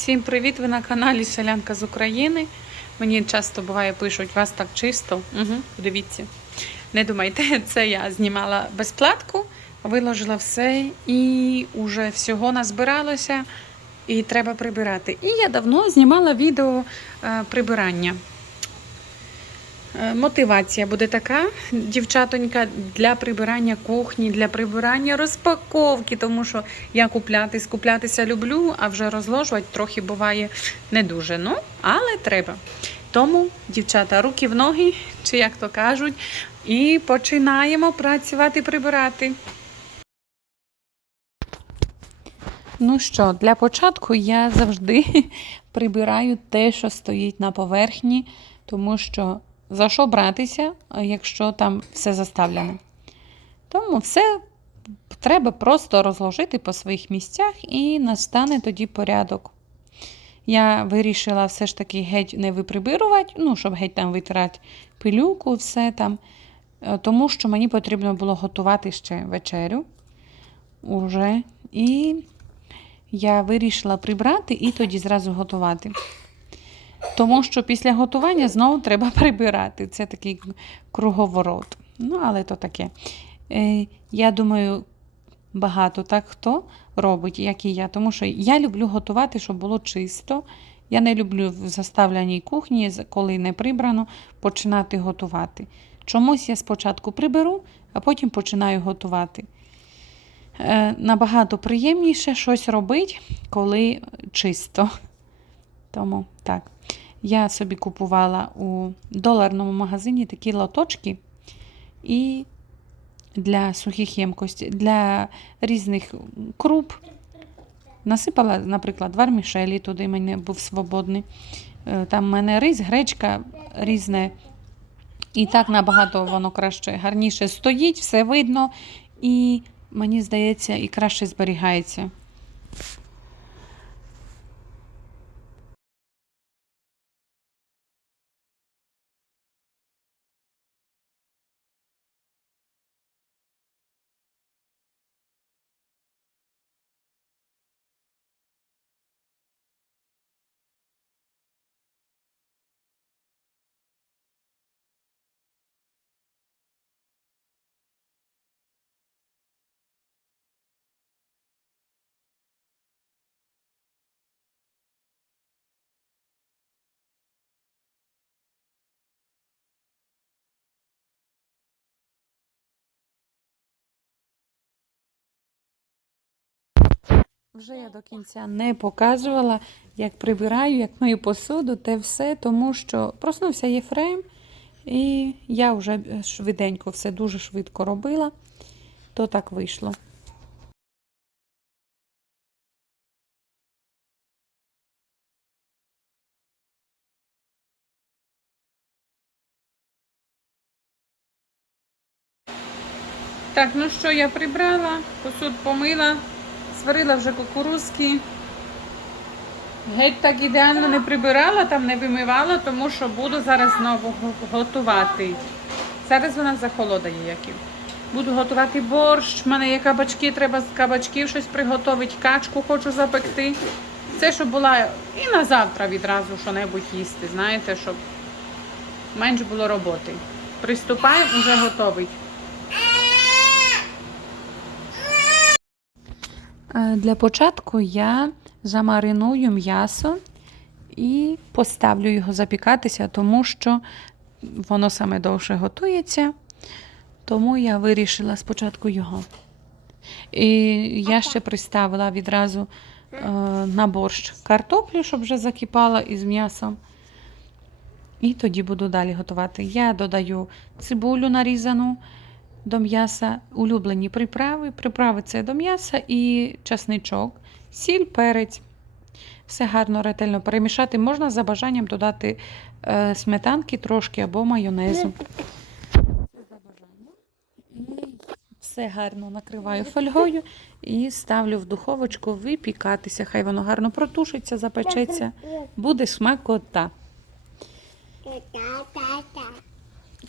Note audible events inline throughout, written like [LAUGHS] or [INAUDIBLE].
Всім привіт! Ви на каналі Селянка з України. Мені часто буває пишуть, вас так чисто. Угу, Дивіться. Не думайте, [LAUGHS] це я знімала безплатку, виложила все і вже всього назбиралося, і треба прибирати. І я давно знімала відео е, прибирання. Е, Мотивація буде така, дівчатонька, для прибирання кухні, для прибирання розпаковки, тому що я купляти, скуплятися люблю, а вже розложувати трохи буває не дуже. Ну, але треба. Тому, дівчата, руки в ноги, чи як то кажуть, і починаємо працювати, прибирати. Ну що, для початку я завжди [LAUGHS] прибираю те, що стоїть на поверхні, тому що за що братися, якщо там все заставлене. Тому все треба просто розложити по своїх місцях і настане тоді порядок. Я вирішила все ж таки геть не виприбирувати, ну, щоб геть там витирати пилюку, все там, е, тому що мені потрібно було готувати ще вечерю. Уже. І я вирішила прибрати і тоді зразу готувати. Тому що після готування знову треба [LAUGHS] прибирати. Це такий круговорот. Ну, але то таке. Е, я думаю, багато так хто робить, як і я. Тому що я люблю готувати, щоб було чисто. Я не люблю в заставленій кухні, коли не прибрано, починати готувати. Чомусь я спочатку приберу, а потім починаю готувати. Е, набагато приємніше щось робити, коли чисто. Тому так. Я собі купувала у доларному магазині такі лоточки і для сухих ємкостей, для різних круп. Насипала, наприклад, вармішелі, туди мене був свободний. Е, Там в мене рис, гречка різне. І так набагато воно краще, гарніше стоїть, все видно, і мені здається, і краще зберігається. Вже я до кінця не показувала, як прибираю, як мою посуду, те все, тому що проснувся Єфрем, і я вже швиденько все дуже швидко робила, то так вийшло. Так, ну що, я прибрала, посуд помила, сварила вже кукурузки. Геть так ідеально не прибирала, там не вимивала, тому що буду зараз знову готувати. Зараз вона захолодає яків. Буду готувати борщ, в мене є кабачки, треба з кабачків щось приготувати, качку хочу запекти. Це, щоб була і на завтра відразу що-небудь їсти, знаєте, щоб менше було роботи. Приступаю, вже готовий. Е, Для початку я замариную м'ясо і поставлю його запікатися, тому що воно саме довше готується. Тому я вирішила спочатку його. І я ще приставила відразу е, на борщ картоплю, щоб вже закипала із м'ясом. І тоді буду далі готувати. Я додаю цибулю нарізану до м'яса, улюблені приправи. Приправи це до м'яса і часничок, сіль, перець. Все гарно ретельно перемішати. Можна за бажанням додати е, сметанки трошки або майонезу. Все гарно накриваю фольгою і ставлю в духовочку випікатися. Хай воно гарно протушиться, запечеться. Буде смакота.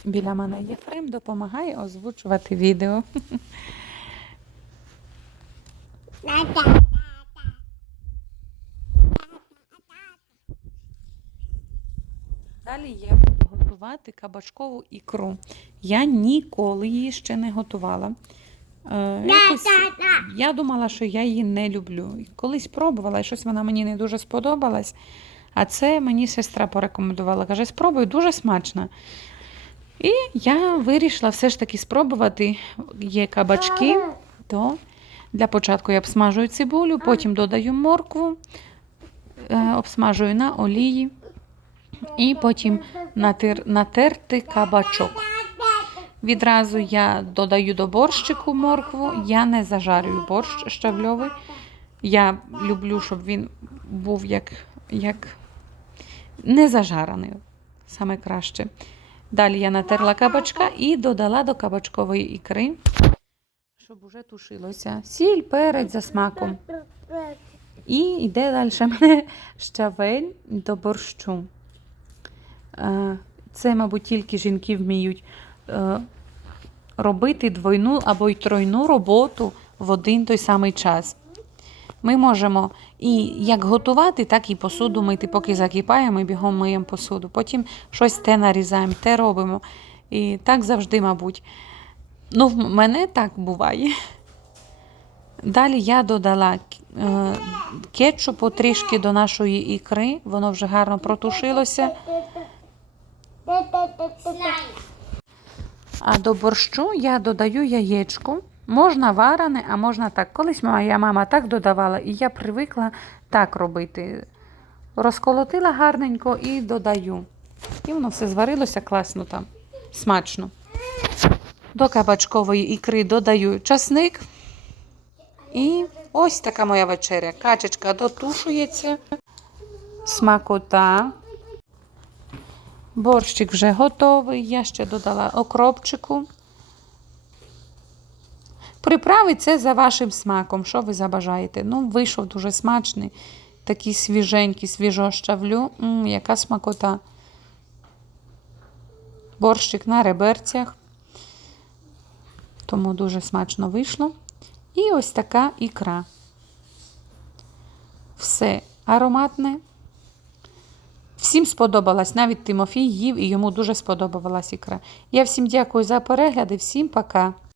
Біля мене Єфрем допомагає озвучувати відео. Далі я буду готувати кабачкову ікру. Я ніколи її ще не готувала. Е, якось Я думала, що я її не люблю. Колись пробувала, і щось вона мені не дуже сподобалась. А це мені сестра порекомендувала. Каже, спробуй, дуже смачно. І я вирішила все ж таки спробувати. Є кабачки, то для початку я обсмажую цибулю, потім додаю моркву, е, обсмажую на олії і потім натир, натерти кабачок. Відразу я додаю до борщику моркву. Я не зажарюю борщ щавльовий. Я люблю, щоб він був як, як не зажарений. Саме краще. Далі я натерла кабачка і додала до кабачкової ікри, щоб уже тушилося. Сіль, перець за смаком. І йде далі [LAUGHS] мене щавель до борщу. Е, Це, мабуть, тільки жінки вміють е, робити двойну або й тройну роботу в один той самий час. Ми можемо і як готувати, так і посуду мити. Поки закипає, ми бігом миємо посуду. Потім щось те нарізаємо, те робимо. І так завжди, мабуть. Ну, в мене так буває. Далі я додала е, кетчупу трішки до нашої ікри, воно вже гарно протушилося. А до борщу я додаю яєчко. Можна варене, а можна так. Колись моя мама так додавала, і я привикла так робити. Розколотила гарненько і додаю. І воно все зварилося класно там, смачно. До кабачкової ікри додаю часник. І ось така моя вечеря. Качечка дотушується. Смакота. Борщик вже готовий. Я ще додала окропчику. Приправи це за вашим смаком, що ви забажаєте. Ну, вийшов дуже смачний, такий свіженький, свіжо щавлю. М, яка смакота. Борщик на реберцях. Тому дуже смачно вийшло. І ось така ікра. Все ароматне. Всім сподобалась, навіть Тимофій їв і йому дуже сподобалась ікра. Я всім дякую за перегляди, всім пока.